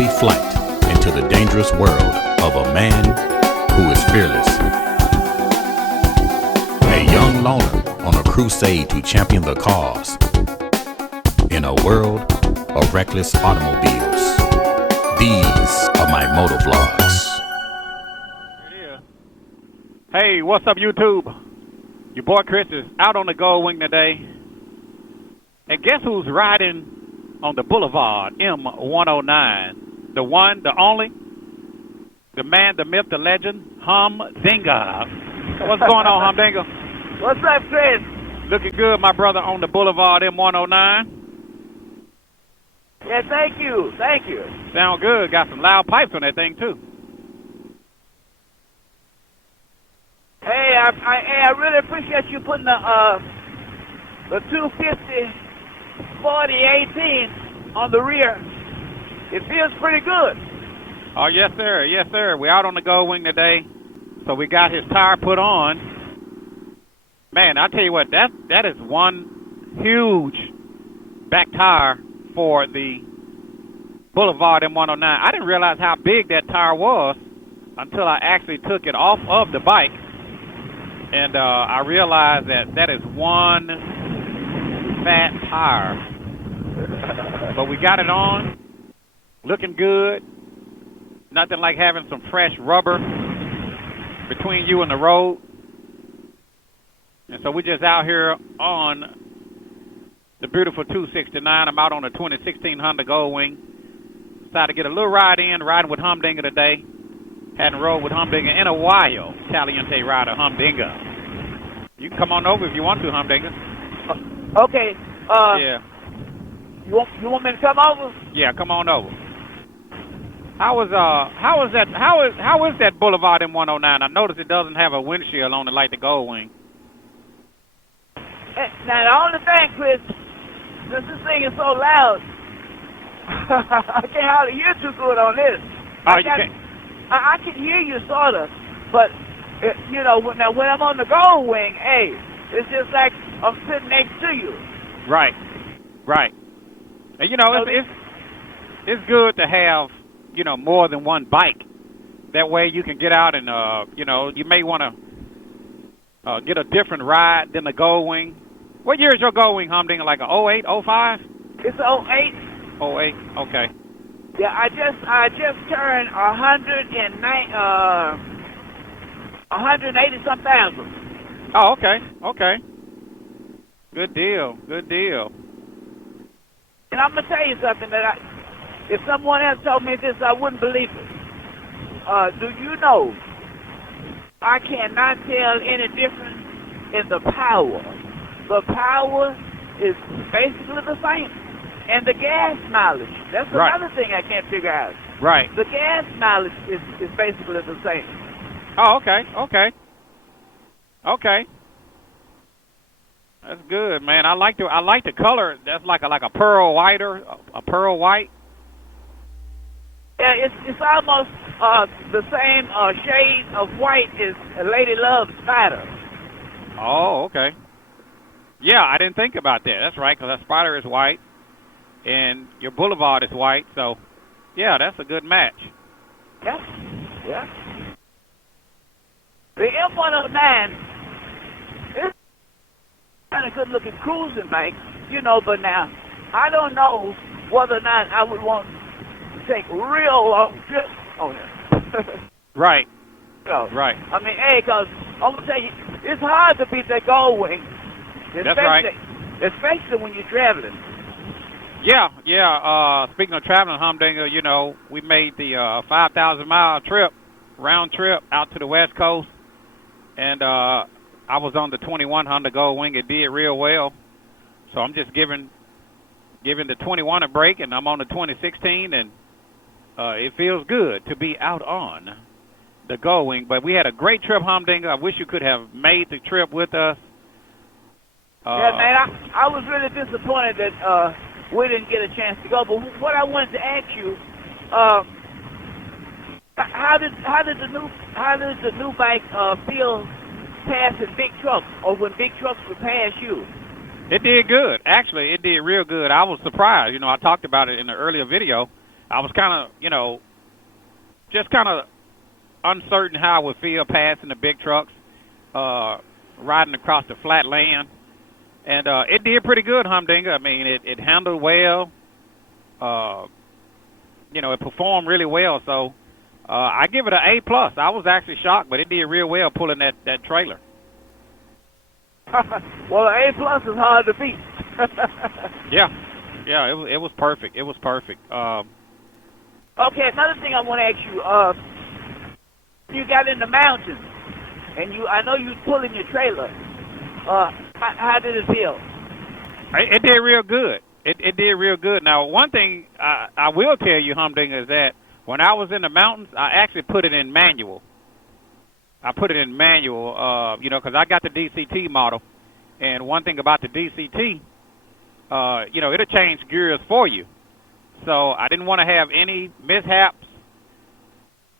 sweet flight into the dangerous world of a man who is fearless. A young loner on a crusade to champion the cause in a world of reckless automobiles. These are my motovlogs. Hey, what's up, YouTube? Your boy Chris is out on the Gold Wing today. And guess who's riding on the Boulevard M109? The one, the only, the man, the myth, the legend, Humdinger. What's going on, Humdinger? What's up, Chris? Looking good, my brother, on the Boulevard M109. Yeah, thank you. Thank you. Sound good. Got some loud pipes on that thing, too. Hey, I really appreciate you putting the 250 4018 on the rear. It feels pretty good. Oh, yes, sir. Yes, sir. We're out on the Gold Wing today, so we got his tire put on. Man, I tell you what, that is one huge back tire for the Boulevard M109. I didn't realize how big that tire was until I actually took it off of the bike, and I realized that is one fat tire. But we got it on, looking good. Nothing like having some fresh rubber between you and the road. And so we're just out here on the beautiful 269. I'm out on the 2016 Honda Gold Wing. Decided to get a little ride in, riding with Humdinger today. Hadn't rode with Humdinger in a while. Caliente rider Humdinger. You can come on over if you want to, Humdinger. Okay. Yeah. You want me to come over? Yeah, come on over. How is that Boulevard M109? I noticed it doesn't have a windshield on it like the Gold Wing. Now the only thing, Chris, since this thing is so loud, I can't hardly hear too good on this. Oh, you can't? I can hear you sort of, but when I'm on the Gold Wing, hey, it's just like I'm sitting next to you. Right. And, it's good to have, more than one bike. That way you can get out and, you may want to get a different ride than the Gold Wing. What year is your Gold Wing, Humdinger? Like a 08, 05? It's 08. 08, okay. Yeah, I just turned 180 some thousand. Oh, okay. Good deal. And I'm gonna tell you something that if someone else told me this, I wouldn't believe it. Do you know? I cannot tell any difference in the power. The power is basically the same, and the gas mileage. That's another thing I can't figure out. Right. The gas mileage is basically the same. Oh, okay. That's good, man. I like the color. That's like a pearl white or a pearl white. Yeah, it's almost the same shade of white as Lady Love's Spider. Oh, okay. Yeah, I didn't think about that. That's right, because that Spider is white, and your Boulevard is white. So, yeah, that's a good match. Yeah. The M109 is kind of good-looking cruising bike, but now I don't know whether or not I would want to take real long trips on it. Right. Right. I mean, hey, because I'm going to tell you, it's hard to beat that Gold Wing. That's right. Especially when you're traveling. Yeah. Speaking of traveling, Humdinger, we made the 5,000-mile trip, round trip, out to the West Coast. And I was on the 21 Honda Gold Wing. It did real well. So I'm just giving the 21 a break, and I'm on the 2016, and it feels good to be out on the Gold Wing. But we had a great trip, Humdinger. I wish you could have made the trip with us. Yeah, man, I was really disappointed that we didn't get a chance to go. But what I wanted to ask you, how did the new bike feel passing big trucks, or when big trucks would pass you? It did good. Actually, it did real good. I was surprised. I talked about it in the earlier video. I was kind of, just kind of uncertain how I would feel passing the big trucks, riding across the flat land. And it did pretty good, Humdinger. I mean, it handled well. It performed really well. So I give it an A+. I was actually shocked, but it did real well pulling that trailer. Well, an A+ is hard to beat. Yeah, it was perfect. It was perfect. Okay, another thing I want to ask you. You got in the mountains, and I know you pulling your trailer. How did it feel? It did real good. It did real good. Now, one thing I will tell you, Humdinger, is that when I was in the mountains, I actually put it in manual. I put it in manual, because I got the DCT model. And one thing about the DCT, it'll change gears for you. So I didn't want to have any mishaps.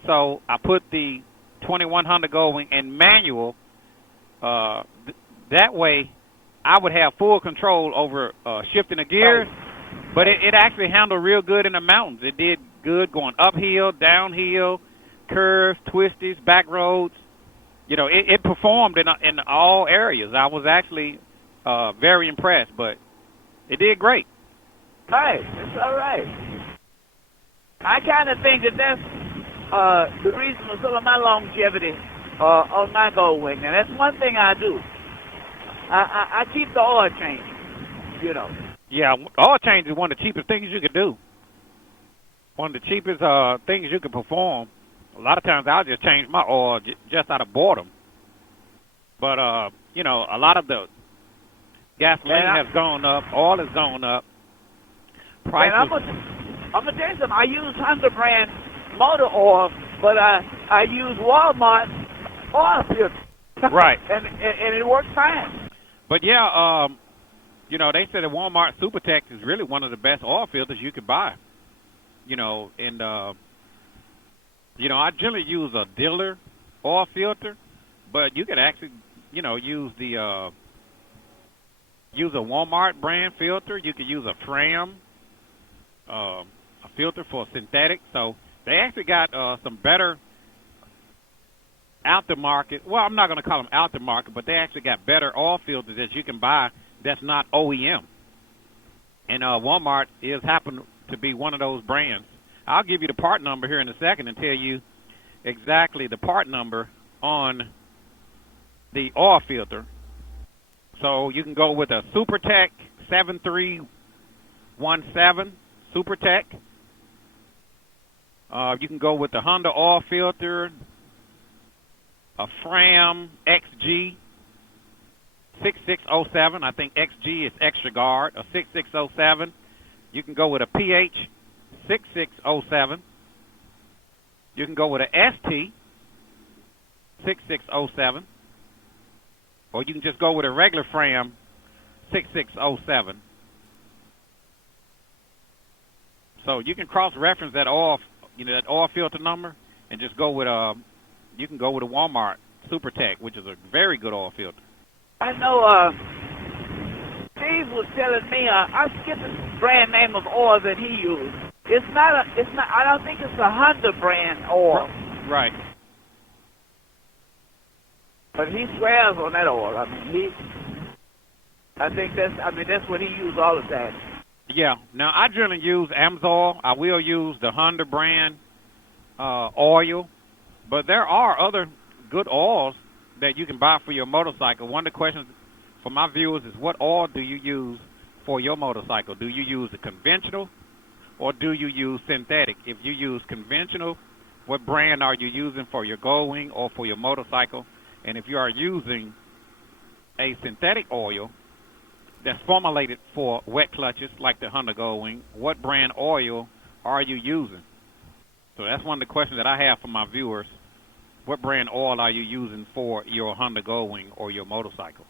So I put the 2100 going in manual. That way, I would have full control over shifting the gears. Right. But it actually handled real good in the mountains. It did good going uphill, downhill, curves, twisties, back roads. It performed in all areas. I was actually very impressed, but it did great. Right, it's all right. I kind of think that's the reason for some of my longevity on my gold wing. And that's one thing I do. I keep the oil change, Yeah, oil change is one of the cheapest things you can do. One of the cheapest things you can perform. A lot of times I'll just change my oil just out of boredom. But, a lot of the gasoline has gone up. Oil has gone up. Prices. I'm going to tell you something. I use Honda brand motor oil, but I use Walmart oil filter. Right. and it works fine. But, yeah, they said that Walmart SuperTech is really one of the best oil filters you could buy. I generally use a dealer oil filter, but you could actually, use use a Walmart brand filter. You could use a Fram, a filter for synthetic. So they actually got some better aftermarket. Well, I'm not going to call them aftermarket, but they actually got better oil filters that you can buy that's not OEM. And Walmart happen to be one of those brands. I'll give you the part number here in a second and tell you exactly the part number on the oil filter. So you can go with a SuperTech 7317 SuperTech. You can go with the Honda oil filter, a Fram XG 6607. I think XG is extra guard, a 6607. You can go with a PH 6607. You can go with a ST 6607. Or you can just go with a regular Fram 6607. So you can cross-reference that oil, that oil filter number, and just go with you can go with a Walmart SuperTech, which is a very good oil filter. I know Steve was telling me I forget the brand name of oil that he used. It's not. I don't think it's a Honda brand oil. Right. But he swears on that oil. I think that's what he used all the time. Yeah. Now I generally use Amsoil. I will use the Honda brand oil, but there are other good oils that you can buy for your motorcycle. One of the questions for my viewers is, what oil do you use for your motorcycle? Do you use the conventional, or do you use synthetic? If you use conventional, what brand are you using for your Gold Wing or for your motorcycle? And if you are using a synthetic oil that's formulated for wet clutches like the Honda Gold Wing, what brand oil are you using? So that's one of the questions that I have for my viewers. What brand oil are you using for your Honda Gold Wing or your motorcycle?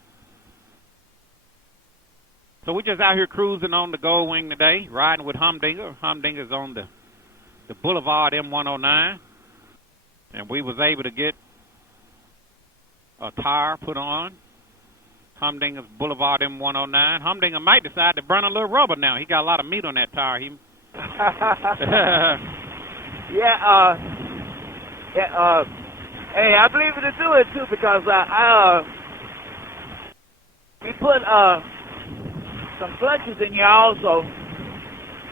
So we're just out here cruising on the Gold Wing today, riding with Humdinger. Humdinger's on the Boulevard M109. And we was able to get a tire put on Humdinger's Boulevard M109. Humdinger might decide to burn a little rubber now. He got a lot of meat on that tire. He Yeah, hey, I believe in to do it too because we put some clutches in here also,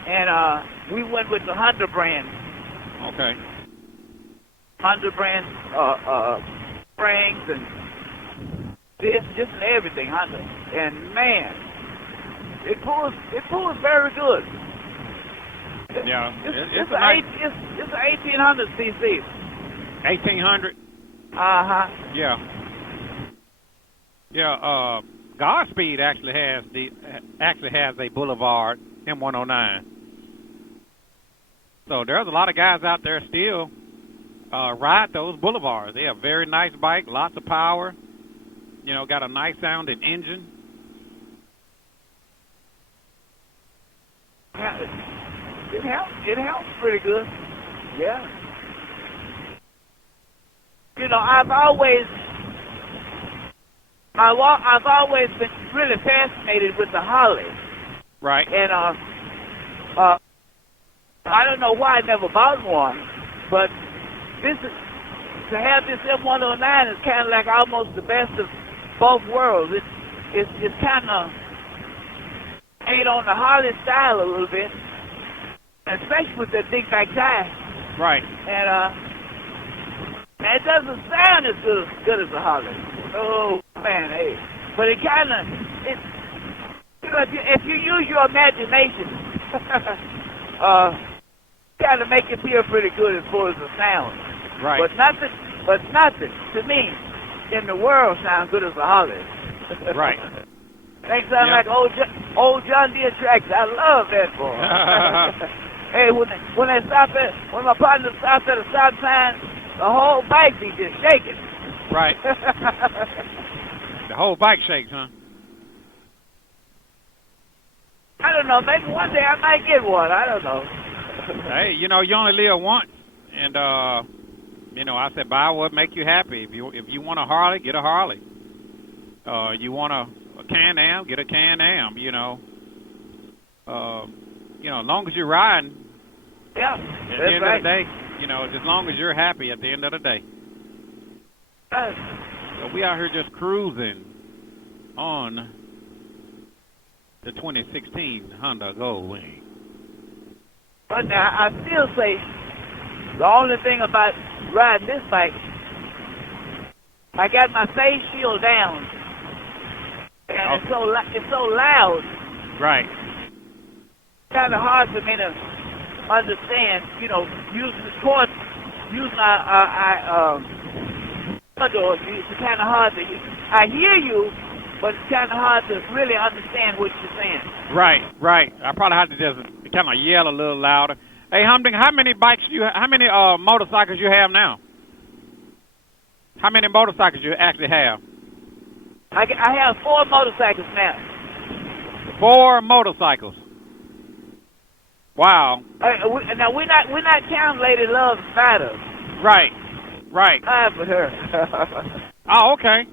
and we went with the Honda brand. Okay. Honda brand springs and this, just and everything Honda, and man, it pulls very good. Yeah, it's an 1800 cc. 1800. Uh-huh. Yeah. Yeah. Godspeed actually has a Boulevard M109. So there's a lot of guys out there still ride those Boulevards. They have very nice bike, lots of power. You know, got a nice sounding engine. Yeah, it helps pretty good. Yeah. You know, I've always been really fascinated with the Harley. Right. And I don't know why I never bought one, but to have this M109 is kind of like almost the best of both worlds. It's kind of ain't on the Harley style a little bit, especially with the big back tire. Right. And it doesn't sound as good as the Harley. Oh man, hey! But it kind of you know, if you use your imagination, kind of make it feel pretty good as far as the sound. Right. But nothing to me in the world sounds good as the Harley. Right. They sound like old John Deere tractors. I love that boy. Hey, when my partner stops at a stop sign, the whole bike be just shaking. Right. The whole bike shakes, huh? I don't know. Maybe one day I might get one. I don't know. Hey, you know, you only live once, and you know, I said buy what make you happy. If you want a Harley, get a Harley. You want a Can-Am, get a Can-Am. You know, as long as you're riding. Yeah, at the end of the day, you know, as long as you're happy at the end of the day. So we out here just cruising on the 2016 Honda Goldwing. But now I still say the only thing about riding this bike, I got my face shield down, and it's so loud. Right. Kind of hard for me to understand. You know, using the course, using our doors, it's kind of hard to. I hear you, but it's kind of hard to really understand what you're saying. Right. I probably have to just kind of yell a little louder. Hey, Humdinger, how many motorcycles you have now? How many motorcycles you actually have? I have 4 motorcycles now. 4 motorcycles. Wow. Now we're not counting Lady Love's spiders. Right. Time for her. Oh, okay.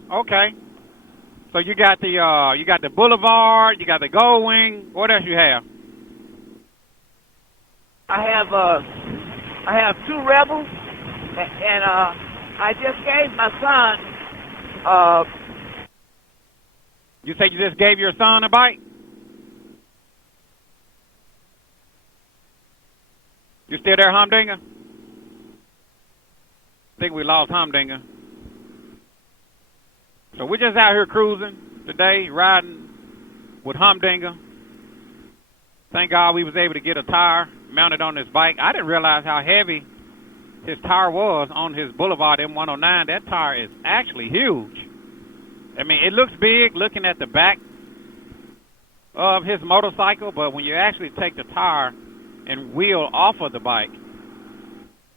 So you got the Boulevard, you got the Goldwing. What else you have? I have 2 Rebels, and I just gave my son. You say you just gave your son a bike? You still there, Humdinger? I think we lost Humdinger. So we're just out here cruising today, riding with Humdinger. Thank God we was able to get a tire mounted on this bike. I didn't realize how heavy his tire was on his Boulevard M109. That tire is actually huge. I mean, it looks big looking at the back of his motorcycle, but when you actually take the tire and wheel off of the bike,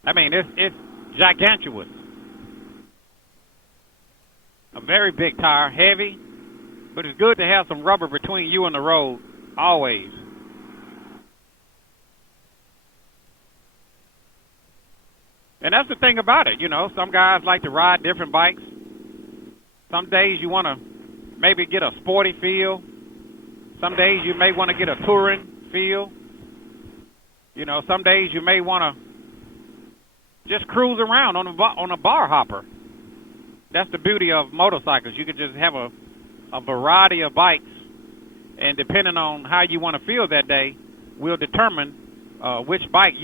I mean, it's gigantuous. A very big tire, heavy, but it's good to have some rubber between you and the road, always. And that's the thing about it, you know. Some guys like to ride different bikes. Some days you want to maybe get a sporty feel. Some days you may want to get a touring feel. You know, some days you may want to just cruise around on a bar hopper. That's the beauty of motorcycles. You can just have a variety of bikes, and depending on how you want to feel that day, will determine which bike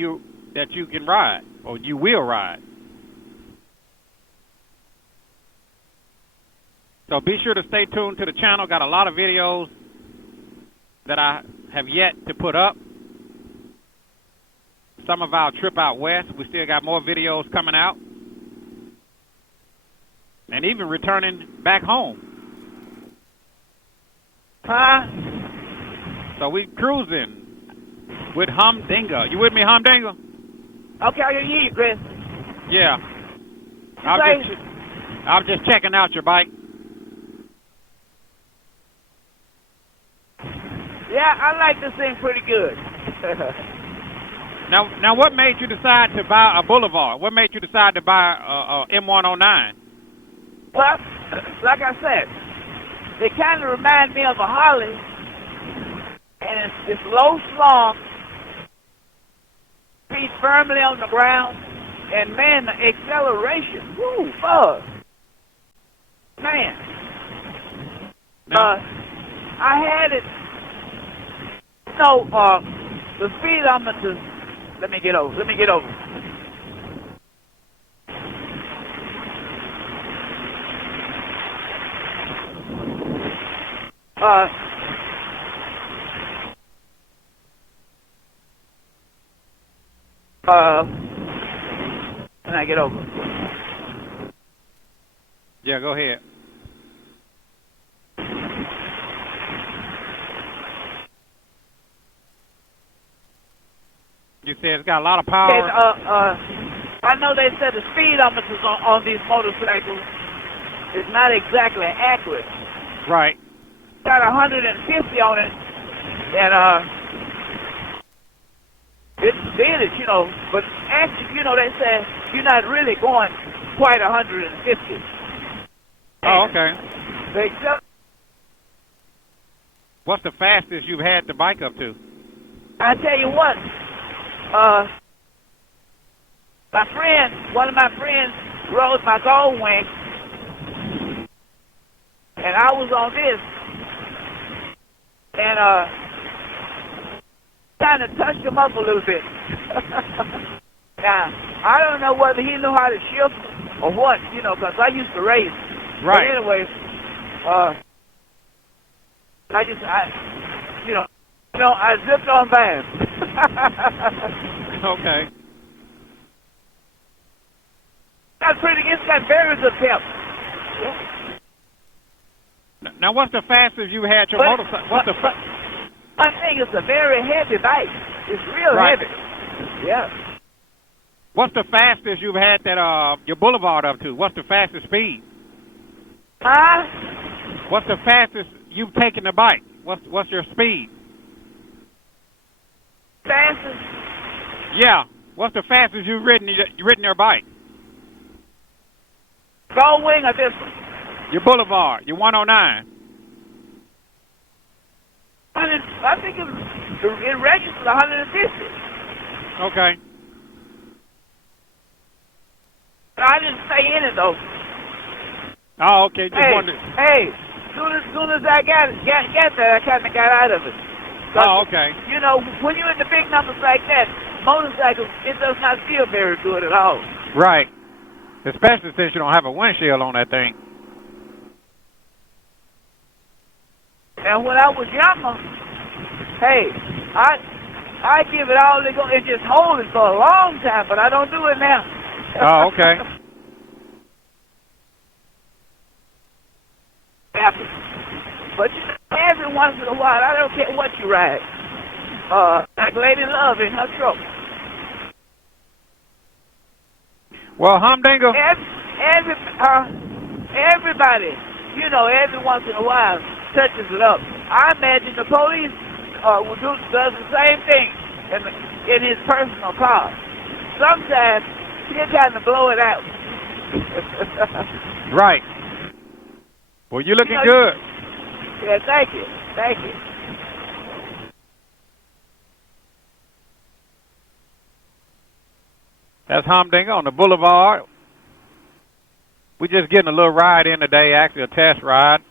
that you can ride or you will ride. So be sure to stay tuned to the channel. Got a lot of videos that I have yet to put up. Some of our trip out west. We still got more videos coming out. And even returning back home. Huh? So we cruising with Humdinger. You with me, Humdinger? Okay, I can hear you, Chris. Yeah. I'm just checking out your bike. Yeah, I like this thing pretty good. Now, what made you decide to buy a Boulevard? What made you decide to buy a M109? Well, like I said, they kind of remind me of a Harley, and it's low slung, feet firmly on the ground, and man, the acceleration, woo, buzz. Man. I had it, the speedometer, let me get over. Can I get over? Yeah, go ahead. You said it's got a lot of power. I know they said the speedometers on these motorcycles is not exactly accurate. Right. Got 150 on it, and it did it, but actually, they said you're not really going quite 150. Oh, okay. They just, what's the fastest you've had the bike up to? I tell you what, one of my friends rode my Gold Wing, and I was on this, and kind of touched him up a little bit. Now, I don't know whether he knew how to shift or what, because I used to race. Right. But anyway, I zipped on fast. Okay. It's got very good pep. Now, what's the fastest you had your motorcycle? I think it's a very heavy bike. It's real heavy. Yeah. What's the fastest you've had that your Boulevard up to? What's the fastest speed? Huh? What's the fastest you've taken the bike? What's your speed? Fastest? Yeah. What's the fastest you've ridden your bike? Gold Wing or this one? Your Boulevard, your 109. I think it registered 150. Okay. I didn't stay in it though. Oh, okay. Just wondered. Hey, soon as I got there, I kind of got out of it. Oh, okay. When you're in the big numbers like that, motorcycles, it does not feel very good at all. Right. Especially since you don't have a windshield on that thing. And when I was younger, hey, I give it all to go and just hold it for a long time, but I don't do it now. Oh, okay. But every once in a while, I don't care what you ride. Like Lady Love in her truck. Well, Humdinger. Everybody, every once in a while touches it up. I imagine the police does the same thing in his personal car. Sometimes he'll kind of blow it out. Right. Well, you're looking good. Yeah, thank you. That's Humdinger on the boulevard. We're just getting a little ride in today, actually a test ride.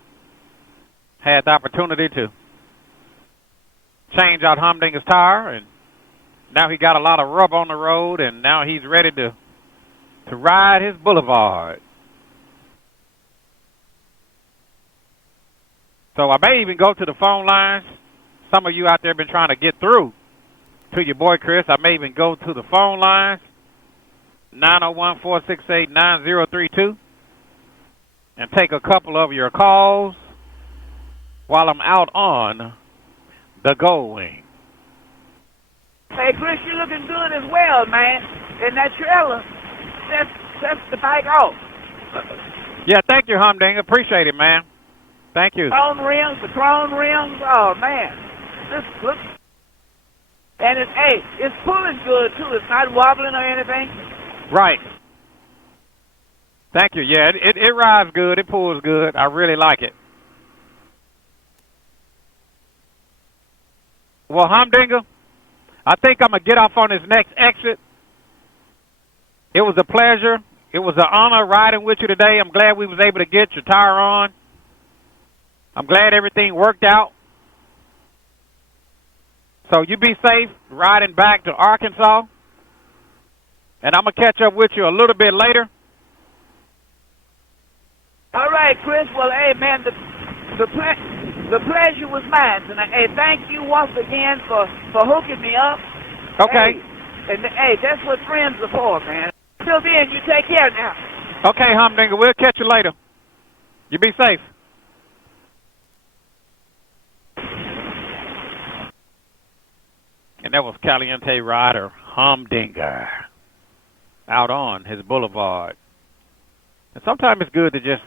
Had the opportunity to change out Humdinger's tire, and now he got a lot of rub on the road, and now he's ready to ride his boulevard. So I may even go to the phone lines. Some of you out there have been trying to get through to your boy Chris. I may even go to the phone lines, 901-468-9032, and take a couple of your calls while I'm out on the Gold Wing. Hey, Chris, you're looking good as well, man. And that trailer, that's the bike off. Yeah, thank you, Humdinger. Appreciate it, man. Thank you. The chrome rims, oh, man. Look. And it's pulling good, too. It's not wobbling or anything. Right. Thank you. Yeah, it rides good. It pulls good. I really like it. Well, Humdinger, I think I'm going to get off on this next exit. It was a pleasure. It was an honor riding with you today. I'm glad we was able to get your tire on. I'm glad everything worked out. So you be safe riding back to Arkansas. And I'm going to catch up with you a little bit later. All right, Chris. Well, hey, man, the pleasure was mine tonight. Hey, thank you once again for hooking me up. Okay. Hey, and hey, that's what friends are for, man. Till then, you take care now. Okay, Humdinger. We'll catch you later. You be safe. And that was Caliente rider Humdinger out on his boulevard. And sometimes it's good to just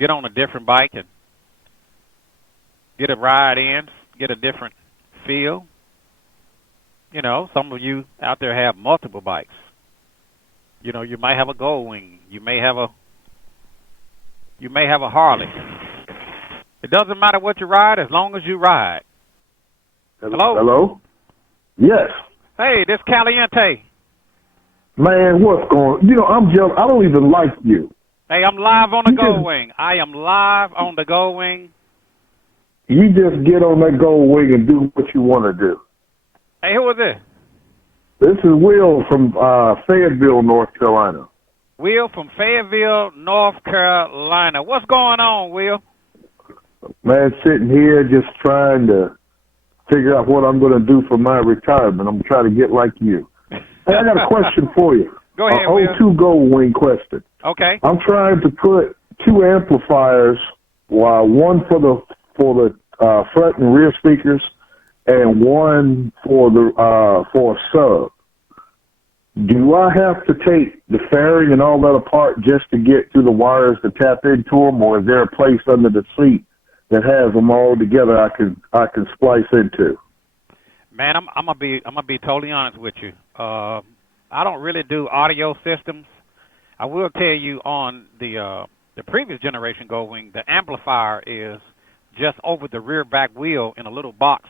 get on a different bike and get a ride in, get a different feel. You know, some of you out there have multiple bikes. You know, you might have a Gold Wing. You may have a Harley. It doesn't matter what you ride as long as you ride. Hello? Hello? Yes. Hey, this Caliente. Man, what's going on? You know, I'm jealous. I don't even like you. Hey, I'm live on the Gold Wing. I am live on the Gold Wing. You just get on that Gold Wing and do what you want to do. Hey, who is this? This is Will from Fayetteville, North Carolina. Will from Fayetteville, North Carolina. What's going on, Will? Man, sitting here just trying to figure out what I'm going to do for my retirement. I'm trying to get like you. Hey, I got a question for you. Go ahead, Will. O2 Gold Wing question. Okay. I'm trying to put two amplifiers, one for the front and rear speakers, and one for a sub. Do I have to take the fairing and all that apart just to get to the wires to tap into them, or is there a place under the seat that has them all together I can splice into? Man, I'm gonna be totally honest with you. I don't really do audio systems. I will tell you on the previous generation Gold Wing, the amplifier is just over the rear back wheel in a little box.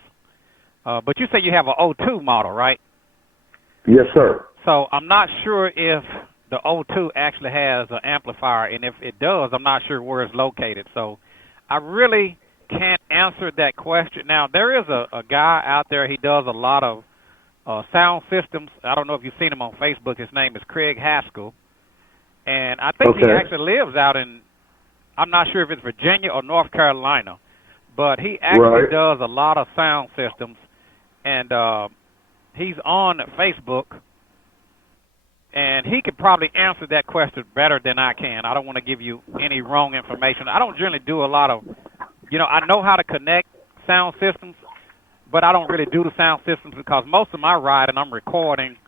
But you say you have an O2 model, right? Yes, sir. So I'm not sure if the O2 actually has an amplifier, and if it does, I'm not sure where it's located. So I really can't answer that question. Now, there is a guy out there, he does a lot of sound systems. I don't know if you've seen him on Facebook. His name is Craig Haskell. And I think he actually lives out in, I'm not sure if it's Virginia or North Carolina, but he actually does a lot of sound systems. And he's on Facebook, and he could probably answer that question better than I can. I don't want to give you any wrong information. I don't generally do a lot of, I know how to connect sound systems, but I don't really do the sound systems because most of my riding I'm recording